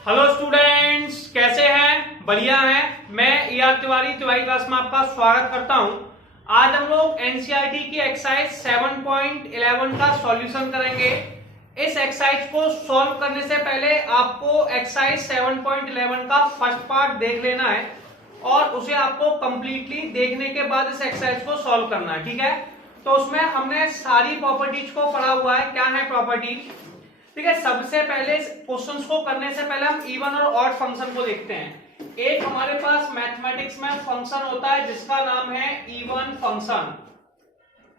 Hello students, कैसे हैं? बढ़िया हैं। मैं तिवारी क्लास में आपका स्वागत करता हूं। आज हम लोग एनसीईआरटी की एक्सरसाइज 7.11 का सॉल्यूशन करेंगे। इस एक्सरसाइज को सॉल्व करने से पहले आपको एक्सरसाइज 7.11 का फर्स्ट पार्ट देख लेना है और उसे आपको कंप्लीटली देखने के बाद इस एक्सरसाइज को सॉल्व करना है, ठीक है? तो उसमें हमने सारी प्रॉपर्टीज को पढ़ा हुआ है। क्या है प्रॉपर्टी? ठीक है, सबसे पहले क्वेश्चंस को करने से पहले हम इवन और ऑड फंक्शन को देखते हैं। एक हमारे पास मैथमेटिक्स में फंक्शन होता है जिसका नाम है इवन फंक्शन।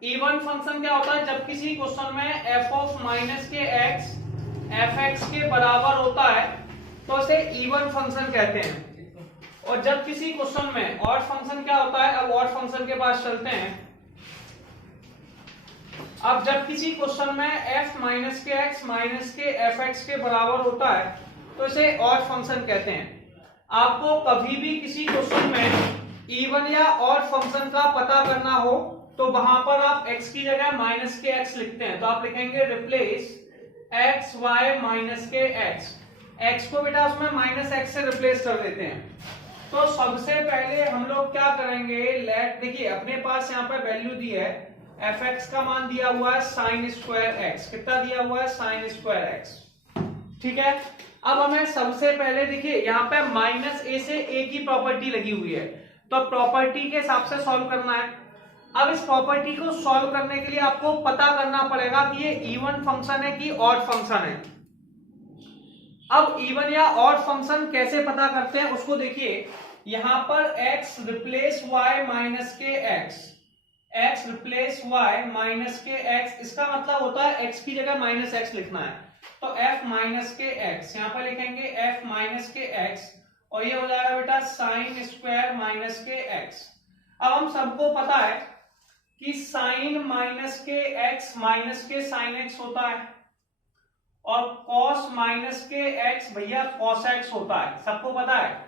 इवन फंक्शन क्या होता है? जब किसी क्वेश्चन में एफ ऑफ माइनस के एक्स एफ एक्स के बराबर होता है तो इसे इवन फंक्शन कहते हैं। और जब किसी क्वेश्चन में ऑड फंक्शन क्या होता है, अब ऑड फंक्शन के पास चलते हैं। अब जब किसी क्वेश्चन में f माइनस के एक्स माइनस के एफ एक्स के बराबर होता है तो इसे ऑड फंक्शन कहते हैं। आपको कभी भी किसी क्वेश्चन में इवन या ऑड फंक्शन का पता करना हो तो वहां पर आप x की जगह माइनस के x लिखते हैं, तो आप लिखेंगे रिप्लेस एक्स वाई माइनस के x को बेटा उसमें माइनस x से रिप्लेस कर देते हैं। तो सबसे पहले हम लोग क्या करेंगे, लेट देखिए अपने पास यहाँ पे वैल्यू दी है, एफ एक्स का मान दिया हुआ है साइन स्क्वायर एक्स। कितना दिया हुआ है? Sign square x. ठीक है, अब हमें सबसे पहले देखिए यहाँ पे माइनस ए से ए की प्रॉपर्टी लगी हुई है, तो प्रॉपर्टी के हिसाब से सॉल्व करना है। अब इस प्रॉपर्टी को सॉल्व करने के लिए आपको पता करना पड़ेगा कि ये इवन फंक्शन है कि ऑड फंक्शन है। अब इवन या ऑड फंक्शन कैसे पता करते हैं उसको देखिए। यहां पर x रिप्लेस y माइनस के x रिप्लेस y माइनस के x, इसका मतलब होता है x की जगह माइनस x लिखना है, तो f माइनस के x यहां पर लिखेंगे f माइनस के x और ये हो जाएगा बेटा साइन स्क्वायर माइनस के x। अब हम सबको पता है कि साइन माइनस के x माइनस के साइन x होता है और cos माइनस के x भैया cos x होता है, सबको पता है।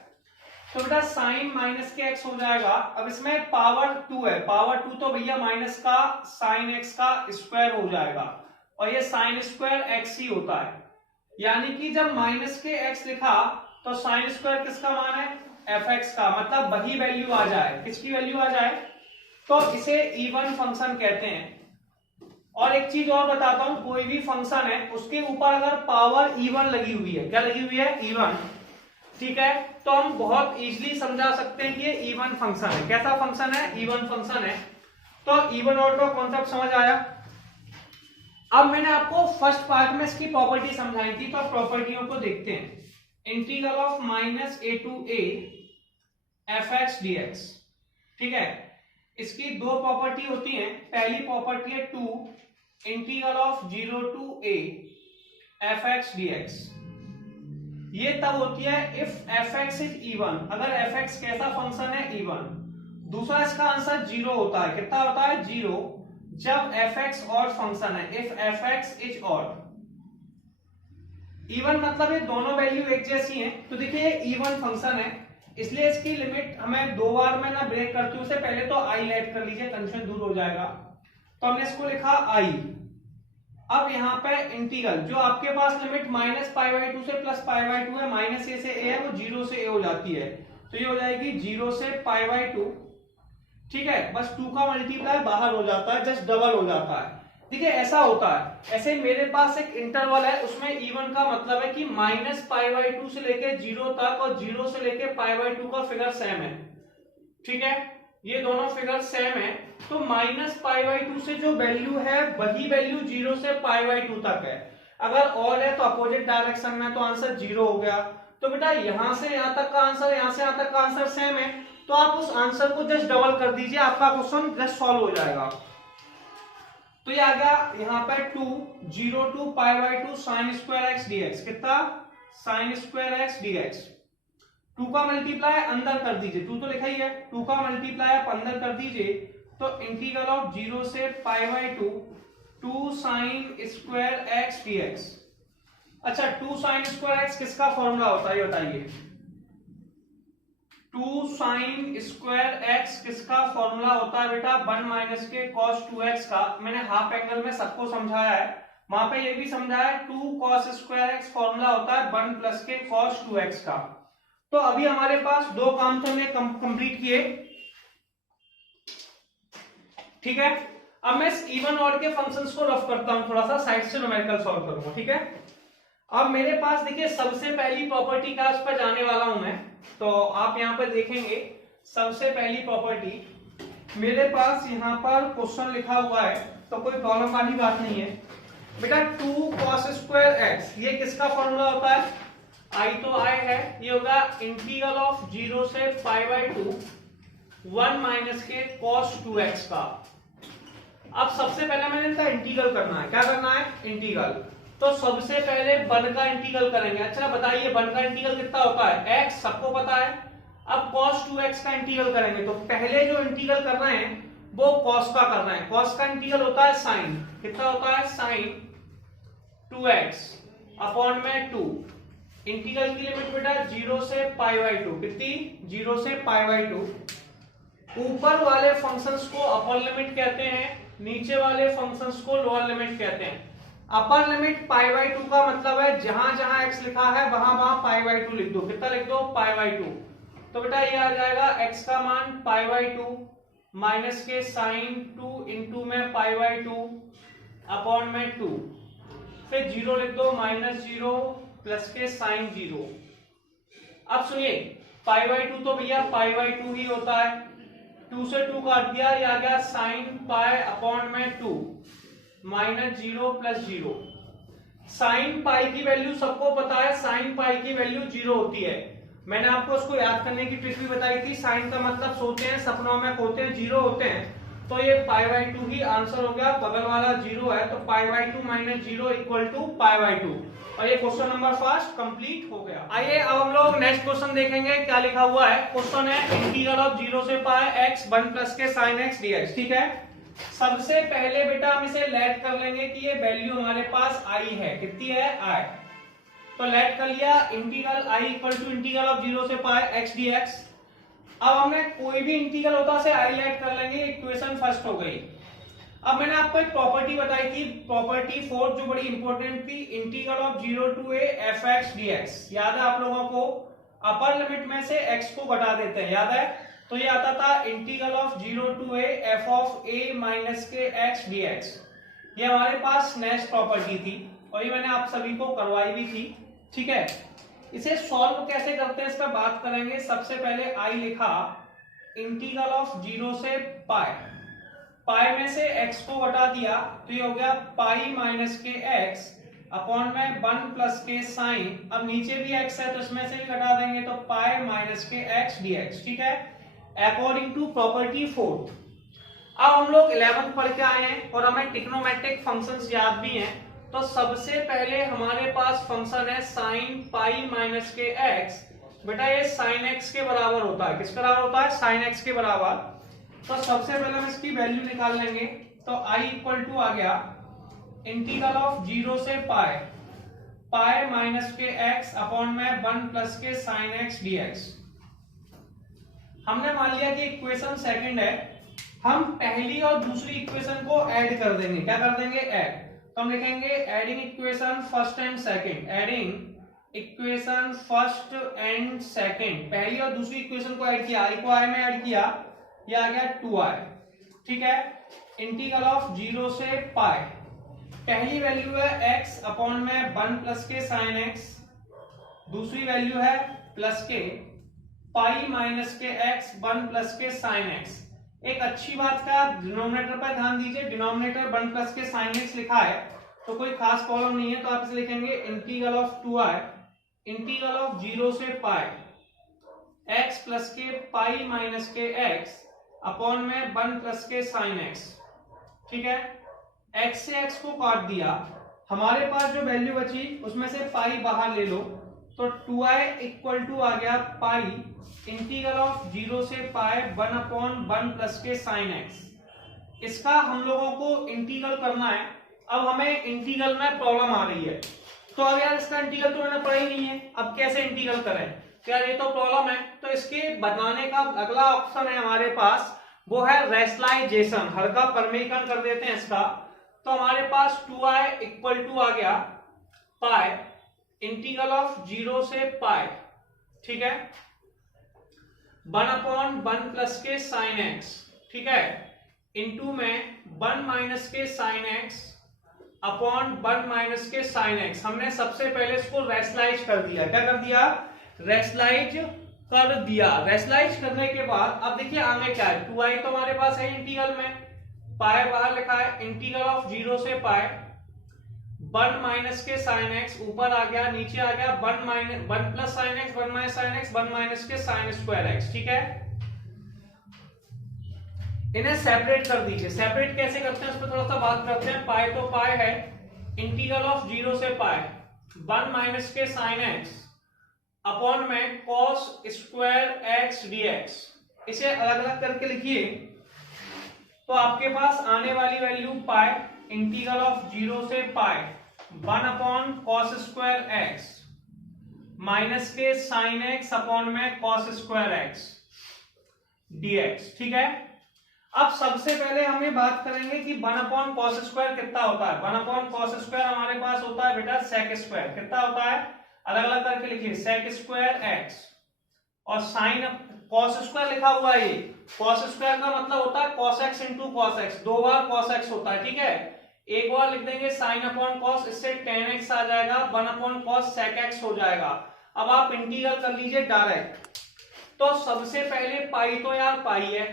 तो बेटा साइन माइनस के x हो जाएगा। अब इसमें पावर 2 है, पावर 2 तो भैया माइनस का साइन x का स्क्वायर हो जाएगा और ये साइन स्क्वायर x ही होता है। यानी कि जब माइनस के x लिखा तो साइन स्क्वायर किसका मान है? fx का, मतलब वही वैल्यू आ जाए। किसकी वैल्यू आ जाए? तो इसे इवन फंक्शन कहते हैं। और एक चीज और बताता हूं, कोई भी फंक्शन है उसके ऊपर अगर पावर इवन लगी हुई है, क्या लगी हुई है? इवन। ठीक है, तो हम बहुत इजीली समझा सकते हैं कि ये इवन फंक्शन है। कैसा फंक्शन है? इवन फंक्शन है। तो इवन ऑड का कॉन्सेप्ट समझ आया। अब मैंने आपको फर्स्ट पार्ट में इसकी प्रॉपर्टी समझाई थी, तो प्रॉपर्टियों को देखते हैं। Integral of minus a to a f x d x. ठीक है, इसकी दो प्रॉपर्टी होती हैं। पहली प्रॉपर्टी है two integral of 0 to a f x d x. ये तब होती है if f x is even, अगर एफ एक्स कैसा फंक्शन है? इवन। दूसरा इसका आंसर 0 होता है। कितना होता है? 0, जब एफ एक्स ऑड फंक्शन है, if f x is odd. Even मतलब ये दोनों वैल्यू एक जैसी हैं। तो देखिए इवन फंक्शन है इसलिए इसकी लिमिट हमें दो बार में ना ब्रेक करती हूँ, उससे पहले तो आई लेट कर लीजिए, कंफ्यूजन दूर हो जाएगा। तो हमने इसको लिखा आई। अब यहाँ पे इंटीग्रल जो आपके पास लिमिट माइनस पाई बाई 2 से प्लस पाई बाई 2 है, माइनस ए से ए है, वो 0 से ए हो जाती है, तो ये हो जाएगी 0 से पाई बाई 2। ठीक है, बस 2 का मल्टीप्लाई बाहर हो जाता है, जस्ट डबल हो जाता है। देखिए ऐसा होता है। ऐसे मेरे पास एक इंटरवल है, उसमें इवन का मतलब है कि माइनस पाई बाई 2 से लेके 0 तक और 0 से लेके पाई बाई 2 का फिगर सेम है। ठीक है, ये दोनों फिगर सेम है, तो माइनस पाई बाई 2 से जो वैल्यू है वही वैल्यू 0 से पाई बाई 2 तक है। अगर ऑड है तो अपोजिट डायरेक्शन में, तो आंसर 0 हो गया। तो बेटा यहां से यहां तक का आंसर, यहां से यहां तक का आंसर सेम है, तो आप उस आंसर को जस्ट डबल कर दीजिए, आपका क्वेश्चन जस्ट सॉल्व हो जाएगा। तो ये आ गया यहाँ पे 2 0 to pi by 2 sine square x d x. कितना? Sine square x d x. 2 का मल्टीप्लाई अंदर कर दीजिए, 2 तो लिखा ही है, 2 का मल्टीप्लाई आप अंदर कर दीजिए, तो इंटीग्रल ऑफ 0 से पाई by 2 sine square x d x. अच्छा, 2 साइन स्क्वायर एक्स किसका फॉर्मूला होता है ये बताइए? 2 साइन स्क्वायर एक्स किसका फॉर्मूला होता है बेटा? 1 माइनस के cos 2x का। मैंने हाफ एंगल में सबको समझाया है, वहां पे ये भी समझाया 2 cos स्क्वायर एक्स फॉर्मूला होता है 1 प्लस के cos 2x का। तो अभी हमारे पास दो काम थे, हमने कंप्लीट किए, ठीक है। अब मैं इवन ऑड के फंक्शंस को रफ करता हूं, थोड़ा सा साइड से न्यूमेरिकल सॉल्व करूंगा, ठीक है। अब मेरे पास देखिए सबसे पहली प्रॉपर्टी का उस पर जाने वाला हूं मैं, तो आप यहां पर देखेंगे सबसे पहली प्रॉपर्टी मेरे पास यहाँ पर क्वेश्चन लिखा हुआ है, तो कोई प्रॉब्लम वाली बात नहीं है बेटा। 2 cos स्क्वायर एक्स ये किसका फॉर्मूला होता है, आई तो आई है, ये होगा इंटीग्रल ऑफ 0 से π/2 1 माइनस के cos 2x का। अब सबसे पहले मैंने कहा इंटीग्रल करना है, क्या करना है, इंटीग्रल। तो सबसे पहले 1 का इंटीग्रल करेंगे। अच्छा बताइए 1 का इंटीग्रल कितना होता है, x सबको पता है। अब cos 2x का इंटीग्रल करेंगे, तो पहले जो इंटीग्रल कर रहे हैं वो cos का कर रहे हैं। cos का इंटीग्रल होता है sin, कितना होता है, sin 2x अपॉन में 2। इंटीग्रल की लिमिट बेटा 0 से π/2, कितनी, 0 से π/2। ऊपर वाले फंक्शंस को अपर लिमिट कहते हैं, नीचे वाले फंक्शंस को लोअर लिमिट कहते हैं। अपर लिमिट π/2 का मतलब है जहां जहां x लिखा है वहां वहां π/2 लिख दो, कितना लिख दो, π/2। तो बेटा ये आ जाएगा x का मान π/2 माइनस के साइन 2 इंटू में π/2 अपॉन में 2, फिर 0 लिख दो, -0 प्लस के साइन 0। अब सुनिए π/2 तो भैया π/2 ही होता है, 2 से 2 काट दिया, ये आ गया साइन पाई अपॉन में 2 -0 प्लस 0। साइन पाई की वैल्यू सबको पता है, साइन पाई की वैल्यू 0 होती है। मैंने आपको उसको याद करने की ट्रिक भी बताई थी। साइन का मतलब सोते हैं, सपनों में खोते हैं, 0 होते हैं। तो ये π/2 ही आंसर हो गया, बगल वाला 0 है तो π/2 माइनस 0 इक्वल टू π/2। और ये क्वेश्चन नंबर फर्स्ट कंप्लीट हो गया। आइए अब हम लोग नेक्स्ट क्वेश्चन देखेंगे, क्या लिखा हुआ है। क्वेश्चन है इंटीग्रल ऑफ 0 से पाई x 1 प्लस के साइन x dx, ठीक है। सबसे पहले बेटा हम इसे लेट कर लेंगे कि ये वैल्यू हमारे पास i है, कितनी है, i। तो लेट कर लिया, integral i equal to integral of 0 से पाई x dx। अब हमें कोई भी इंटीग्रल होता है i लेट कर लेंगे, इक्वेशन फर्स्ट हो गई। अब मैंने आपको एक प्रॉपर्टी बताई थी, प्रॉपर्टी 4 जो बड़ी इंपॉर्टेंट थी, integral of 0 to a fx dx। याद है आप लोगों को, अपर लिमिट में से x को घटा देते हैं, याद है। तो ये आता था integral of 0 to a f of a minus के x dx। ये हमारे पास नेक्स्ट प्रॉपर्टी थी और ये मैंने आप सभी को करवाई भी थी, ठीक है। इसे सॉल्व कैसे करते हैं इस पर बात करेंगे। सबसे पहले i लिखा, इंटीग्रल ऑफ 0 से पाई, पाई में से x को घटा दिया तो ये हो गया पाई माइनस के x अपॉन में 1 प्लस के साइन। अब नीचे भी x है तो इसमें से भी घटा देंगे तो पाई माइनस के x dx, ठीक है, अकॉर्डिंग टू प्रॉपर्टी 4। अब हम लोग 11th पढ़ के आए हैं और हमें ट्रिग्नोमेट्रिक फंक्शंस याद भी हैं। तो सबसे पहले हमारे पास फंक्शन है साइन पाई माइनस के x। बेटा ये साइन x के बराबर होता है, किसके बराबर होता है, साइन x के बराबर। तो सबसे पहले हम इसकी वैल्यू निकाल लेंगे, तो i इक्वल टू आ गया इंटीग्रल ऑफ 0 से पाई, पाई माइनस के x अपॉन में 1 प्लस के साइन x dx। हमने मान लिया कि इक्वेशन सेकंड है, हम पहली और दूसरी इक्वेशन को ऐड कर देंगे, क्या कर देंगे, ऐड। तो हम लिखेंगे adding equation first and second, adding equation first and second. पहली और दूसरी इक्वेशन को ऐड किया, i को i में ऐड किया, ये आ गया 2i, ठीक है। इंटीग्रल ऑफ 0 से पाई, पहली वैल्यू है x अपॉन में 1 प्लस के साइन x, दूसरी वैल्यू है प्लस के पाई माइनस के x 1 प्लस के साइन x। एक अच्छी बात का, डिनोमिनेटर पर ध्यान दीजिए, डिनोमिनेटर 1 प्लस के साइन x लिखा है तो कोई खास प्रॉब्लम नहीं है। तो आप इसे लिखेंगे integral of 2i, integral of 0 से पाई x प्लस के पाई माइनस के x अपॉन में 1 प्लस के साइन x, ठीक है। x से x को काट दिया, हमारे पास जो वैल्यू बची उसमें से पाई बाहर ले लो, तो 2i इक्वल टू आ गया पाई इंटीग्रल ऑफ 0 से पाई 1 अपॉन 1 प्लस के साइन x। इसका हम लोगों को इंटीग्रल करना है। अब हमें इंटीग्रल में प्रॉब्लम आ रही है, तो अब यार इसका इंटीग्रल तो मैंने पढ़ा ही नहीं है, अब कैसे इंटीग्रल करें, क्या ये तो प्रॉब्लम है। तो इसके बनाने का अगला ऑप्शन है हमारे पास, वो है रेशनलाइजेशन, हल्का परमीकरण कर देते हैं इसका। तो हमारे पास 2i इक्वल टू आ गया पाई इंटीग्रल ऑफ 0 से पाई, ठीक है, 1/1 प्लस के साइन एक्स, ठीक है, इंटू में 1 माइनस के साइन एक्स अपॉन 1 माइनस के साइन एक्स। हमने सबसे पहले इसको रेशनलाइज कर दिया। क्या कर दिया? रेशनलाइज कर दिया। रेशनलाइज करने के बाद अब देखिए आगे क्या है, 2i तो हमारे पास है इंटीग्रल में, पाई बाहर लिखा है, इंटीग्रल ऑफ 0 से पाई 1 माइनस के साइन एक्स ऊपर आ गया, नीचे आ गया 1 plus sine x 1 minus sine x 1 minus के साइन स्क्वायर एक्स, ठीक है। इन्हें सेपरेट कर दीजिए। सेपरेट कैसे करते हैं उस पर थोड़ा सा बात करते हैं। पाई तो पाई है, इंटीग्रल ऑफ 0 से पाई 1 माइनस के साइन एक्स अपॉन में कॉस स्क्वायर एक्स डीएक्स। इसे अलग अलग करके लिखिए तो आपके पास आने वाली वैल्यू पाई इंटीग्रल ऑफ 0 से पाई 1 upon cos square x minus के साइन एक्स अपॉन में कॉस स्क्वायर एक्स डीएक्स, ठीक है। अब सबसे पहले हम ये बात करेंगे कि 1 अपॉन कॉस स्क्वायर कितना होता है। 1 अपॉन कॉस स्क्वायर हमारे पास होता है बेटा सेक स्क्वायर। कितना होता है? अलग अलग करके लिखिए, सेक स्क्वायर एक्स और साइन कॉस स्क्वायर लिखा हुआ है। ये कॉस स्क्वायर का मतलब होता है cos x into cos x, 2 बार कॉस एक्स होता है, ठीक है। एक बार लिख देंगे साइन अपॉन कॉस, इससे टेन एक्स आ जाएगा, 1 अपॉन कॉस सेक एक्स हो जाएगा। अब आप इंटीग्रल कर लीजिए डायरेक्ट। तो सबसे पहले पाई तो यार पाई है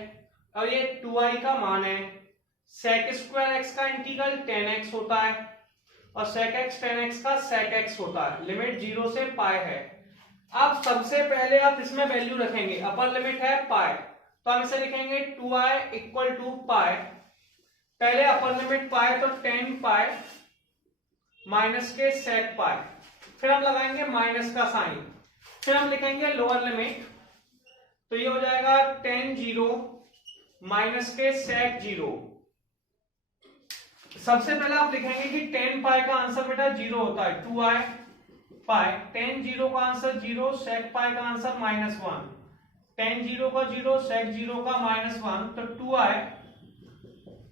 और ये 2i का मान है, सेक स्क्वायर एक्स का इंटीग्रल टेन एक्स होता है और सेक एक्स टेन एक्स का सेक एक्स होता है। लिमिट 0 से पाई है। अब सबसे पहले आप इसमें वैल्यू रखेंगे, अपर लिमिट है पाई तो हम इसे लिखेंगे 2i इक्वल टू पाई। पहले अपर लिमिट पाई तो 10 पाई माइनस के सेक पाई, फिर हम लगाएंगे माइनस का साइन, फिर हम लिखेंगे लोअर लिमिट तो ये हो जाएगा 10 0 माइनस के सेक 0। सबसे पहले आप लिखेंगे कि 10 पाई का आंसर बेटा 0 होता है, 2i पाई 10 0 का आंसर 0, सेक पाई का आंसर -1, 10 0 का 0 सेक 0 का -1 तो 2i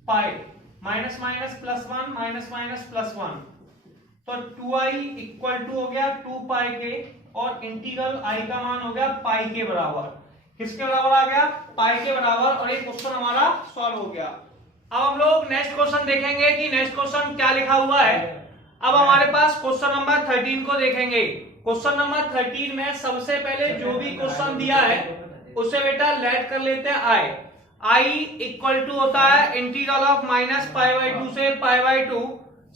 pi minus minus plus 1 minus minus plus 1 तो 2i इक्वल टू हो गया 2 पाई के और इंटीग्रल i का मान हो गया पाई के बराबर। किसके बराबर आ गया? पाई के बराबर। और ये क्वेश्चन हमारा सॉल्व हो गया। अब हम लोग नेक्स्ट क्वेश्चन देखेंगे कि नेक्स्ट क्वेश्चन क्या लिखा हुआ है। अब हमारे पास क्वेश्चन नंबर 13 को देखेंगे। क्वेश्चन नंबर 13 में सबसे पहले जो भी क्वेश्चन दिया है उसे बेटा लेट कर लेते हैं i इक्वल टू होता है इंटीग्रल ऑफ -π/2 से π/2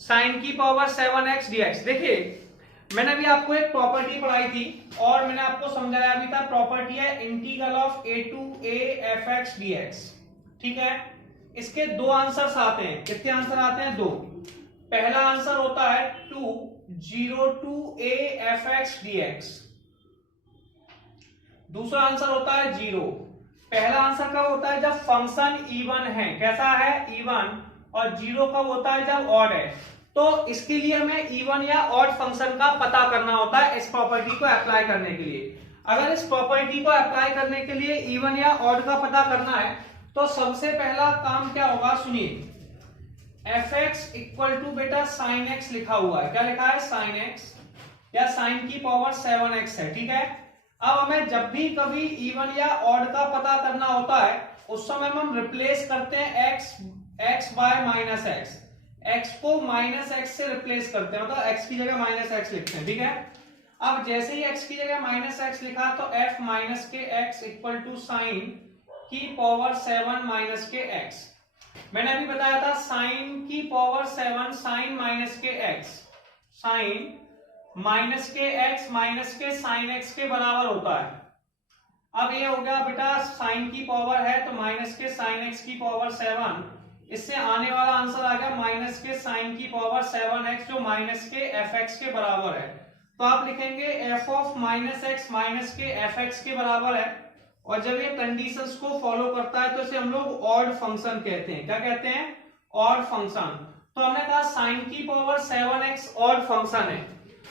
साइन की पावर 7x dx। देखिए मैंने अभी आपको एक प्रॉपर्टी पढ़ाई थी और मैंने आपको समझाया भी था, प्रॉपर्टी है integral of a to a fx dx, ठीक है। इसके दो आंसर्स आते हैं। कितने आंसर आते हैं? दो। पहला आंसर होता है 2 0 to a fx dx, दूसरा आंसर होता है 0। पहला आंसर कब होता है? जब फंक्शन इवन है। कैसा है? इवन। और 0 कब होता है? जब ऑड है। तो इसके लिए हमें इवन या ऑड फंक्शन का पता करना होता है इस प्रॉपर्टी को अप्लाई करने के लिए। अगर इस प्रॉपर्टी को अप्लाई करने के लिए इवन या ऑड का पता करना है तो सबसे पहला काम क्या होगा, सुनिए। fx इक्वल टू बेटा साइन x लिखा हुआ है। क्या लिखा है? साइन x या साइन की पावर 7x है, ठीक है। अब हमें जब भी कभी इवन या ऑड का पता करना होता है उस समय हम रिप्लेस करते हैं x bye minus x. x को माइनस x से रिप्लेस करते हैं, मतलब x की जगह माइनस x लिखते हैं, ठीक है। अब जैसे ही x की जगह माइनस x लिखा तो f माइनस के x इक्वल टू साइन की पावर 7 माइनस के x। मैंने अभी बताया था साइन की पावर 7 साइन माइनस के x, साइन माइनस के x माइनस के साइन x के बराबर होता है। अब ये हो गया बेटा साइन की पावर है तो माइनस के साइन x की पावर 7, इससे आने वाला आंसर आ गया माइनस के साइन की पावर 7x जो माइनस के fx के बराबर है। तो आप लिखेंगे f of minus x minus के fx के बराबर है। और जब ये कंडीशंस को फॉलो करता है तो इसे हम लोग ऑड फंक्शन कहते हैं। क्या कहते हैं? Odd function. तो हमने कहा साइन की पावर 7x ऑड फंक्शन है।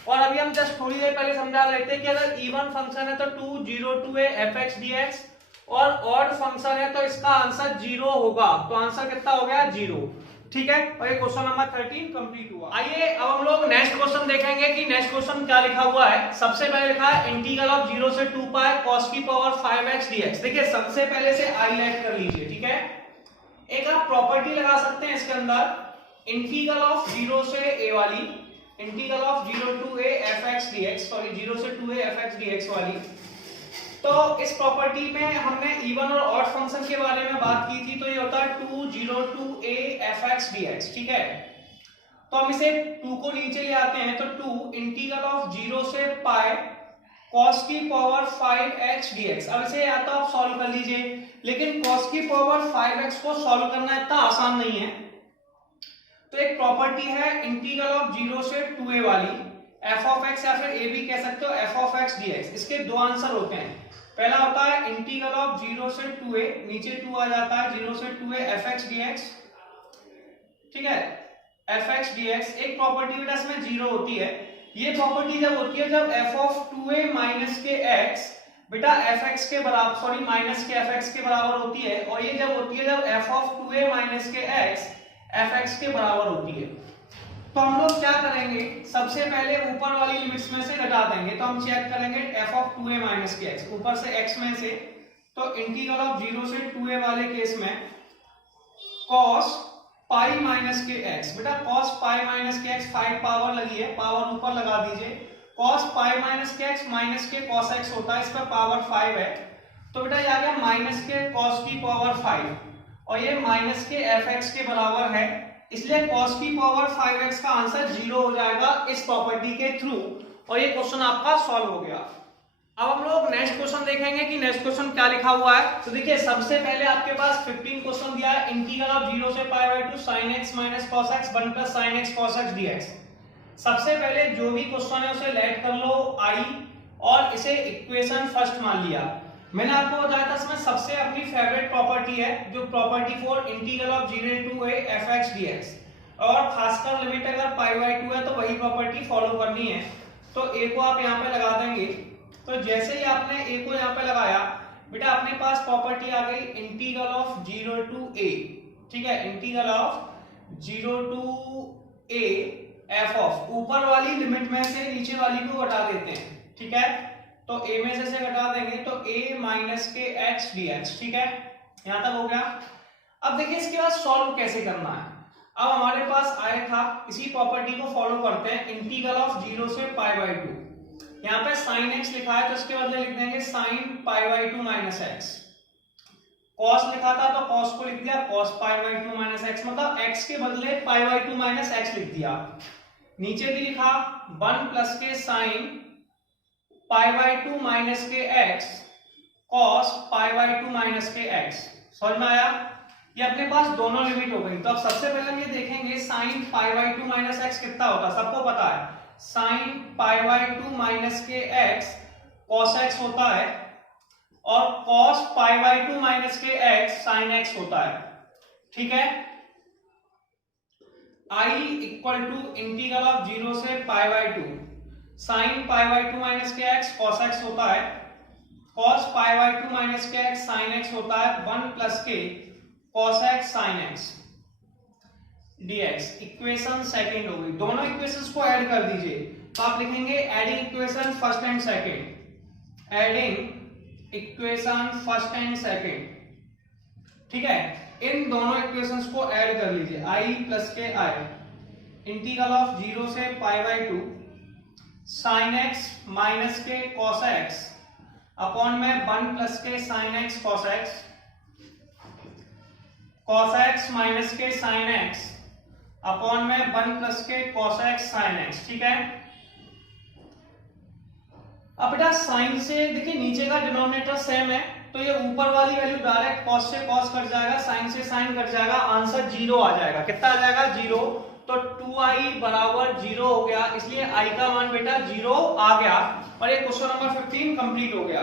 और अभी हम जस्ट थोड़ी देर पहले समझा रहे थे कि अगर इवन फंक्शन है तो 2 0 to a fx dx और ऑड फंक्शन है तो इसका आंसर 0 होगा। तो आंसर कितना हो गया? 0। ठीक है, और ये क्वेश्चन नंबर 13 कंप्लीट हुआ। आइए अब हम लोग नेक्स्ट क्वेश्चन देखेंगे कि नेक्स्ट क्वेश्चन क्या लिखा हुआ है। सबसे पहले लिखा है इंटीग्रल ऑफ 0 से 2 पाई cos की पावर 5x dx। देखिए सबसे पहले से हाईलाइट कर लीजिए, ठीक है। एक आप प्रॉपर्टी लगा सकते हैं इसके अंदर, इंटीग्रल ऑफ 0 से a वाली, integral of 0 to a fx dx, sorry 0 से 2a fx dx वाली। तो इस प्रॉपर्टी में हमने इवन और ऑड फंक्शन के बारे में बात की थी, तो ये होता है 2 0 to a fx dx, ठीक है। तो हम इसे 2 को नीचे ले आते हैं, तो 2 इंटीग्रल ऑफ 0 से पाई cos की पावर 5x dx। अब इसे या तो आप सॉल्व कर लीजिए, लेकिन cos की पावर 5x को सॉल्व करना इतना आसान नहीं है। तो एक प्रॉपर्टी है इंटीग्रल ऑफ 0 से 2a वाली, f of x या फिर a भी कह सकते हो, f of x dx। इसके दो आंसर होते हैं। पहला होता है इंटीग्रल ऑफ 0 से 2a, नीचे 2 आ जाता है, 0 से 2a fx dx, ठीक है, fx dx। एक प्रॉपर्टी बेटा इसमें 0 होती है। ये प्रॉपर्टी जब होती है जब f of 2a माइनस के x बेटा fx के बराबर, सॉरी माइनस के fx के बराबर होती है, और ये जब होती है जब f of 2a माइनस के x fx के बराबर होती है। तो हम लोग क्या करेंगे, सबसे पहले ऊपर वाली लिमिट्स में से घटा देंगे। तो हम चेक करेंगे f of 2a माइनस के x, ऊपर से x में से, तो इंटीग्रल ऑफ 0 से 2a वाले केस में cos पाई माइनस के x, बेटा cos पाई माइनस के x 5 पावर लगी है, पावर ऊपर लगा दीजिए। cos पाई माइनस के x माइनस के cos x होता है, इस पर पावर 5 है, तो बेटा ये आ गया माइनस के cos की पावर 5, और ये माइनस के fx के बराबर है, इसलिए cos की पावर 5x का आंसर 0 हो जाएगा इस प्रॉपर्टी के थ्रू, और ये क्वेश्चन आपका सॉल्व हो गया। अब हम लोग नेक्स्ट क्वेश्चन देखेंगे कि नेक्स्ट क्वेश्चन क्या लिखा हुआ है। तो देखिए सबसे पहले आपके पास 15 क्वेश्चन दिया है, इंटीग्रल ऑफ 0 से pi by 2 sin x minus cos x 1 plus sin x cos x dx। सबसे पहले जो भी क्वेश्चन है उसे लेट कर लो i, और इसे इक्वेशन फर्स्ट मान लिया। मैंने आपको बताया था इसमें सबसे अपनी फेवरेट प्रॉपर्टी है जो property for integral of 0 to a fx dx, और खासकर लिमिट अगर पाई बाय 2 है तो वही प्रॉपर्टी फॉलो करनी है। तो a को आप यहाँ पे लगा देंगे, तो जैसे ही आपने a को यहाँ पे लगाया बेटा अपने पास प्रॉपर्टी आ गई इंटीग्रल ऑफ 0 to a, ठीक है, integral of 0 to a f of, ऊपर वाली लिमिट में से नीचे वाली को घटा देते हैं, ठीक है। तो a में से घटा देंगे तो a माइनस के x dx, ठीक है, यहां तक हो गया। अब देखिए इसके बाद सॉल्व कैसे करना है। अब हमारे पास आया था, इसी प्रॉपर्टी को फॉलो करते हैं, इंटीग्रल ऑफ 0 से पाई बाय 2, यहाँ पे sin x लिखा है तो इसके बदले लिख देंगे sin pi by 2 minus x। cos लिखा था तो cos को लिख दिया cos pi by 2 minus x, मतलब x के बदले पाई बाय 2 माइनस x लिख दिया। नीचे भी लिखा 1 प्लस के sin पाई बाय 2 माइनस के x cos pi by 2 minus के x। समझ में आया? ये अपने पास दोनों लिमिट हो गई। तो अब सबसे पहले हम ये देखेंगे sin pi by 2 minus x कितना होता है, सबको पता है sin पाई बाय 2 माइनस के x cos x होता है, और cos पाई बाय 2 माइनस के x sin x होता है, ठीक है। I equal to integral of 0 से pi by 2 sin pi by 2 minus के x cos x होता है, cos पाई बाय 2 माइनस के x sin x होता है, 1 प्लस के cos x sin x dx। Equation second हो गई। दोनों इक्वेशंस को ऐड कर दीजिए, तो आप लिखेंगे adding equation first and second, adding equation first and second, ठीक है। इन दोनों इक्वेशंस को ऐड कर लीजिए, i प्लस के i इंटीग्रल ऑफ 0 से pi by 2 sin x minus के cos x अपॉन में 1 प्लस के sin x cos x minus के sin x अपॉन में 1 प्लस के cos x sin x, ठीक है। अब बेटा साइन से देखिए नीचे का डिनोमिनेटर सेम है, तो ये ऊपर वाली वैल्यू डायरेक्ट cos से cos कट जाएगा, साइन से साइन कट जाएगा, आंसर 0 आ जाएगा। कितना आ जाएगा? 0। तो 2i बराबर 0 हो गया, इसलिए i का मान बेटा 0 आ गया, और ये क्वेश्चन नंबर 15 कंप्लीट हो गया।